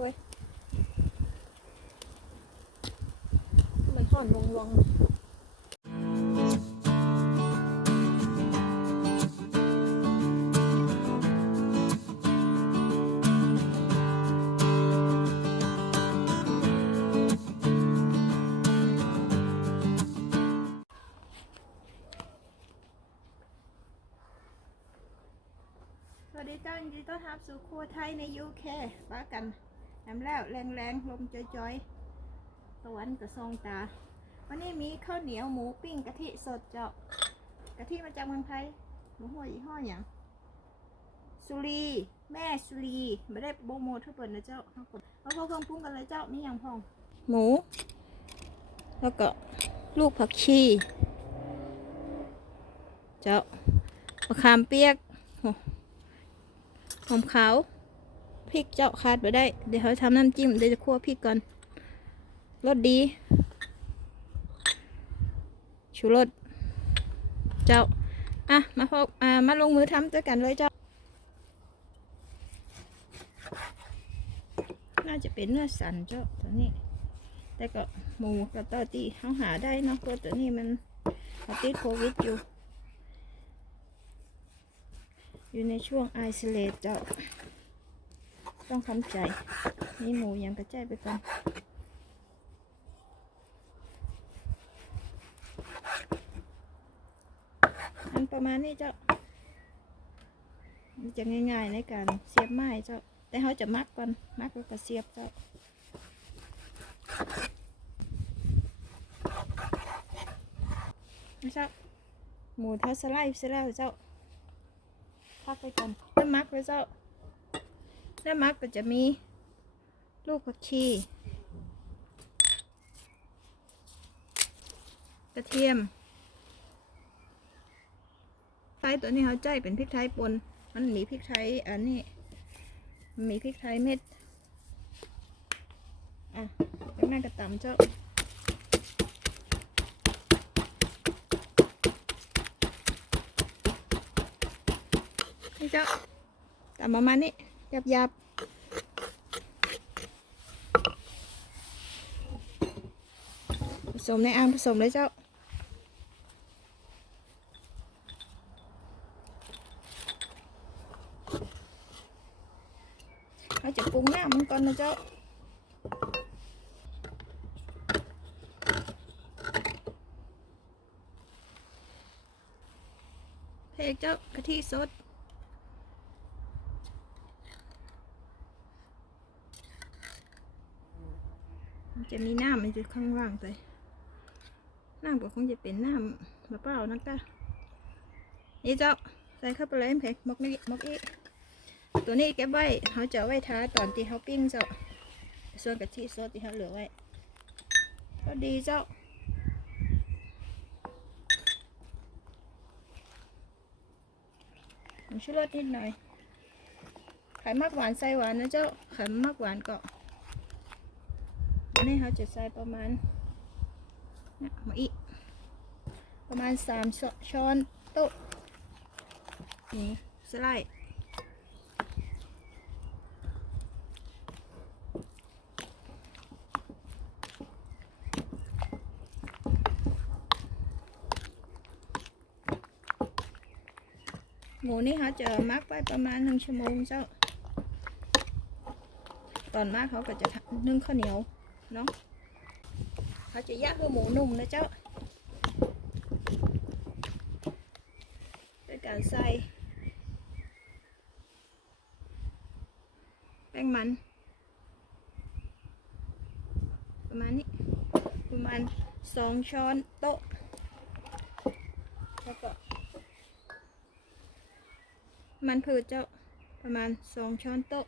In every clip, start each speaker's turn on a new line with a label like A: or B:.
A: เว้ยมันห่อนลงลงสวัสดีเจ้ายินดีต้อนรับสู่ครัวไทยในยูเคป้ากัน แอมแล้วแรงๆลมจอยๆตะวันกระซองตา วันนี้มีข้าวเหนียวหมูปิ้งกะทิสดเจ้ากะทิมาจากเมืองไทยหมูหัวยี่ห้ออย่างสุรีแม่สุรีไม่ได้โบโมทุกเปิดนะเจ้าเอากดเอาเข้าเครื่องปรุงกันเลยเจ้ามีอย่างพอง หมู แล้วก็ลูกผักชี เจ้ามะขามเปียกหอมขาว พริกเจาะขาดไปได้ เดี๋ยวเขาทำน้ำจิ้มเดี๋ยวจะคั่วพริกก่อนรสดี ชูรสเจ้า อะ มาพบอ่ามาลงมือทำด้วยกันเลยเจ้า น่าจะเป็นเนื้อสันเจ้าตัวนี้ แต่ก็หมูกับตัวตีเขาหาได้เนาะเพราะตัวนี้มันติดโควิดอยู่ อยู่ในช่วงไอโซเลตเจ้า ต้องทำใจนี่หมูยังกระจาไปก่อนอันประมาณนี้เจ้ามันจะง่ายๆในการเสียบไม้เจ้า แต่เขาจะมักก่อนมักแล้วก็เสียบเจ้าไม่ใช่หมูถ้าสไลด์เสร็จแล้วเจ้าพักไปก่อนน้ำมักไว้เจ้า น้ำมักก็จะมีลูกผักชี กระเทียมไทยตัวนี้เขาใจเป็นพริกไทยปนมันมีพริกไทยอันนี้มีพริกไทยเม็ด อะแล้วแม่กระตำเจ้านี่เจ้าตามประมาณนี้ ยับยับผสมในอ่างผสมเลยเจ้าเราจะปรุงน้ำมันก่อนนะเจ้าเพกเจ้ากะทิสด จะมีน้ำมันจะข้างล่างไปน้ำก็คงจะเป็นน้ำมะเปล่านักตานี่เจ้าใส่เข้าไปเลยเพกมกนี่มกอีตัวนี้เก็บไว้เขาจะเอาไว้ท้าตอนที่เขาปิ้งเจ้าส่วนกะทิสดที่เขาเหลือไว้ก็ดีเจ้าผมชูรสนิดหน่อยไข่มากหวานใส่หวานนะเจ้าไข่มากหวานก็ อันนี้เขาจะใส่ประมาณนี่ยมาอีก ประมาณสามช้อนโต๊ะนี่สไลด์หมูนี่เขาจะมักไว้ประมาณหนึ่งชั่วโมงเจ้า ตอนมากเขาก็จะนึ่งข้าวเหนียว เนาะเขาจะย่างคือหมูนุ่มนะเจ้าด้วยการใส่แป้งมัน ประมาณนี้ประมาณสองช้อนโต๊ะแล้วก็มันผืดเจ้าประมาณสองช้อนโต๊ะ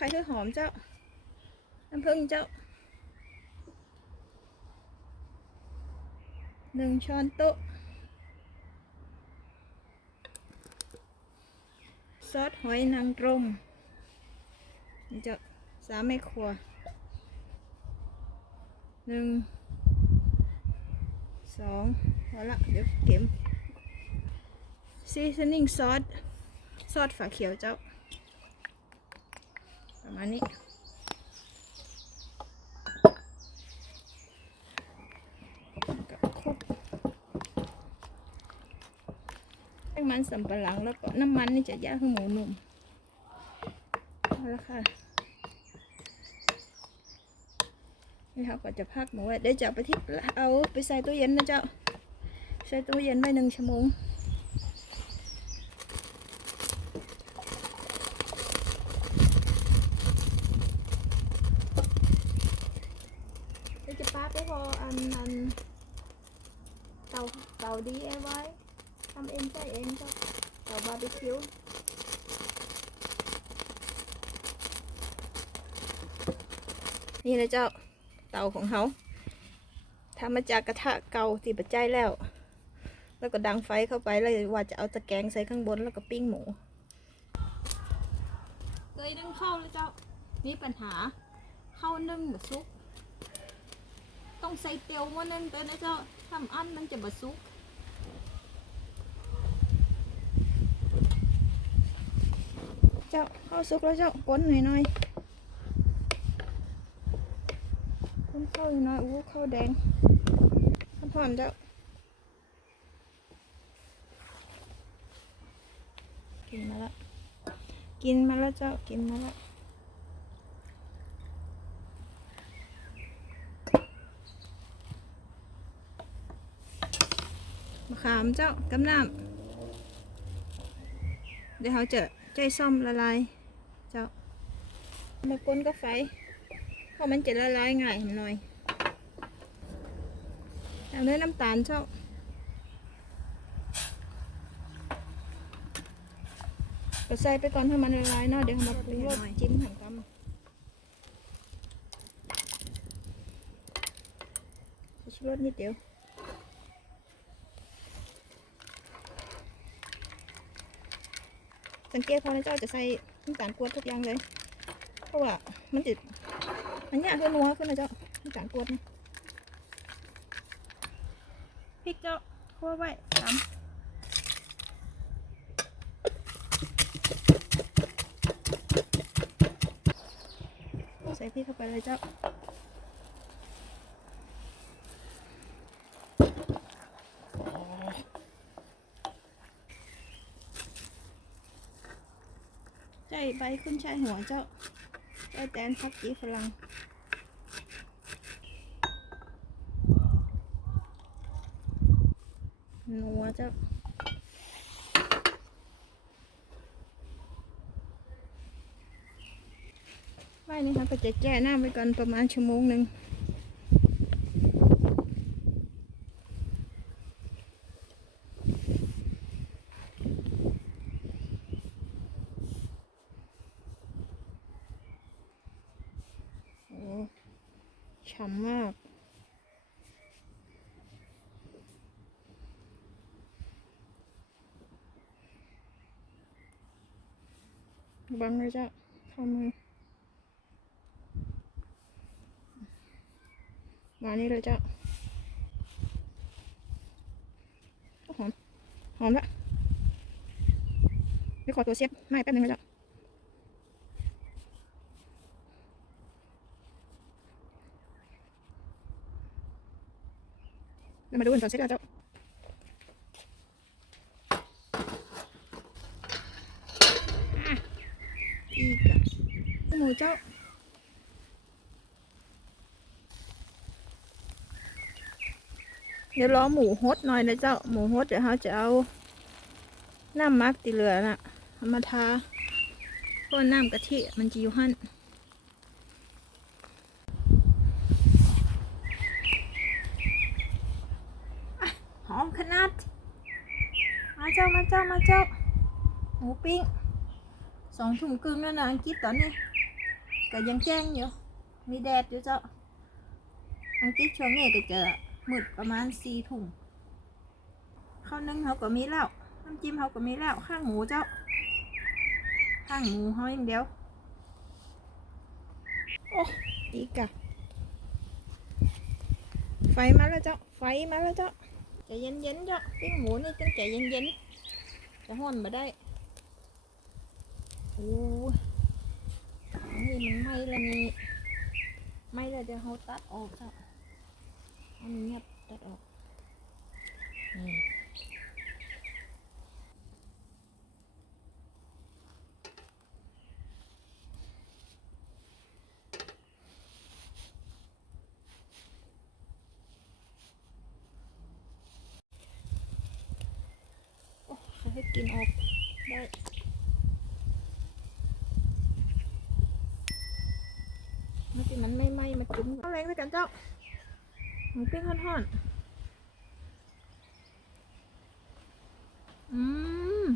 A: ใครคือหอมเจ้า น้ำผึ้งเจ้า หนึ่งช้อนโต๊ะ ซอสหอยนางรมเจ้าสามแม่ครัว หนึ่ง สองพอละ เดี๋ยวเก็มซีซันนิ่งซอส ซอสฝาเขียวเจ้า ประมาณนี้กับคุกแป้งมันสำปะหลังแล้วก็น้ำมันนี่จะย่างให้หมูนุ่มเอาละค่ะ นี่เขาก็จะพักหมูไว้เดี๋ยวจะไปที่เอาไปใส่ตู้เย็นนะเจ้า ใส่ตู้เย็นไว้หนึ่งชั่วโมง เดี๋ยวจะปาไปพออันอันเตาเตาดีไว้ทำเองใส่เองก็เตาบาร์บีคิวนี่นะเจ้าเตาของเขาทำมาจากกระทะเก่าที่ประใจายแล้ว แล้วก็ดังไฟเข้าไปแล้วว่าจะเอาตะแกรงใส่ข้างบนแล้วก็ปิ้งหมูเคยนึ่งข้าวแล้วเจ้ามีปัญหาข้าวนึ่งแบบซุก ต้องใส่เตียวมันนั่นแต่นะเจ้าทำอันมันจะบะซุก เจ้าเข้าซุกแล้วเจ้าก้นหน่อยหน่อยก้นเข้าหน่อยอู้เข้าแดงข้าวหอมเจ้ากินมาแล้วกินมาแล้วเจ้ากินมาแล้วมะขามเจ้ากำน้ำเดี๋ยวเขาเจอ ยเอาเนื้อน้ำตาลเจ้าก็ใส่ไปก่อนให้มันละลายเนาะเดี๋ยวเรามาปรุงร สังเกตพอนะเจ้าจะใส่น้ำตาลกรวดทุกอย่างเลย เพราะว่ามันจะมันยากขึ้นนัวขึ้นนะเจ้าน้ำตาลกรวดนะพริกเจ้าคั่วไว้ตำใส่พริกเข้าไปเลยเจ้า ใจใบขึ้นชายหัวเจ้าใจแตนพักกีฝรั่งนัวเจ้าไว้นี่ค่ะก็จะแก้หน้าไปก่อนประมาณชั่วโมงหนึ่งโอ้ฉ่ำมาก บังเลยจ้ะเข้ามือมานี่เลยจ้ะหอม หอมละไปขอตัวเสียบไม่แป๊บนึงนะจ๊ะเรา มาดูกันตอนเสร็จแล้วเจ้าอีกอะหมูเจ้าเดี๋ยวรอหมูฮดหน่อยนะเจ้า หมูฮดเดี๋ยวเขาจะเอาน้ำมักติเหลือน่ะมาทาเพราะว่าน้ำกะทิมันจะอยู่หั่นอะหอมขนาด มาเจ้ามาเจ้า หมูปิ้งสองถุงครึ่งแล้วนะอังกฤษตอนนี้ก็ยังแจ้งอยู่ มีแดดอยู่เจ้า อังกฤษช่วงนี้ก็จะมืดประมาณสี่ถุงข้าวนึ่งเขาก็มีแล้วน้ำจิ้มเขาก็มีแล้วข้างหมูเจ้า ข้างหมูเขาอย่างเดียว โอ้อีกอะไฟมาแล้วเจ้า ไฟมาแล้วเจ้าใจเย็นๆเจ้าปิ้งหมูนี่ต้องใจเย็นๆ จะห่อนมาได้โอ้ยอันนี้มันไหม้ละนี่ไหม้แล้วเดี๋ยวเขาตัดออกครับอันนี้เงียบตัดออกนี่โอ้เขาให้ กินออกได้มันสิมันไม่ไหม้มาจุ่มเอาแรงไปกันเจ้าหมูปิ้งห่อนๆอืม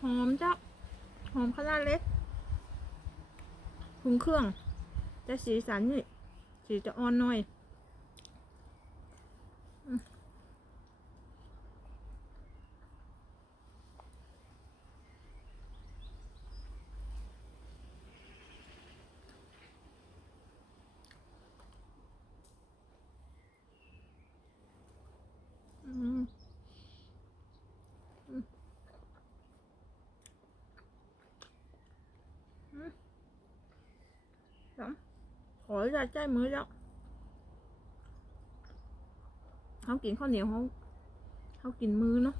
A: หอมเจ้า หอมขนาดเล็กปรุงเครื่องแต่สีสันนี่สีจะอ่อนหน่อยอืมอืมอืมอืมสาม ขอจะใจมือแล้วเขากินข้าวเหนียวเขาเขากินมือเนาะ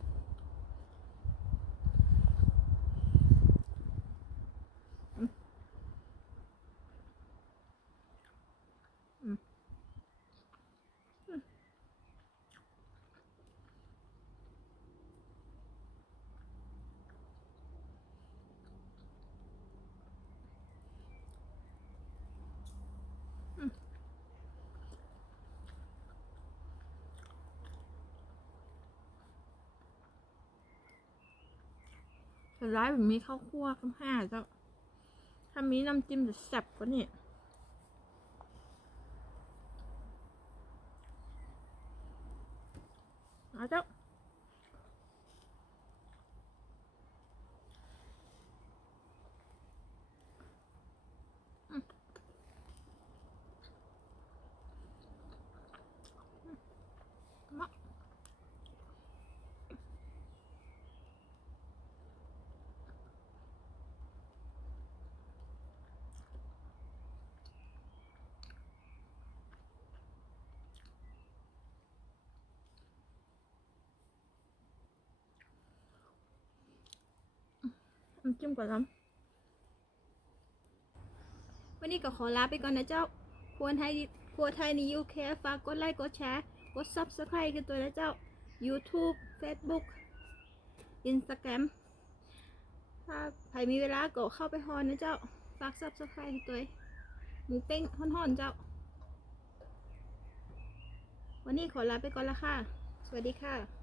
A: แต่ร้ายแบบมีข้าวคั่วข้าวห้าเจ้าถ้ามีน้ำจิ้มจะแซ่บกว่านี่เอาเจ้า น้ำจิ้มก่อนน้ำวันนี้ก็ขอลาไปก่อนนะเจ้า ควรไทยครัวไทยในยูเคฝากกดไลค์กดแชร์ กด Subscribe กันตัวนะเจ้า YouTube Facebook Instagram ถ้าใครมีเวลาก็เข้าไปฮอนนะเจ้า ฝาก Subscribe ให้ตัวหมูเป้งห่อนๆเจ้า วันนี้ขอลาไปก่อนละค่ะ สวัสดีค่ะ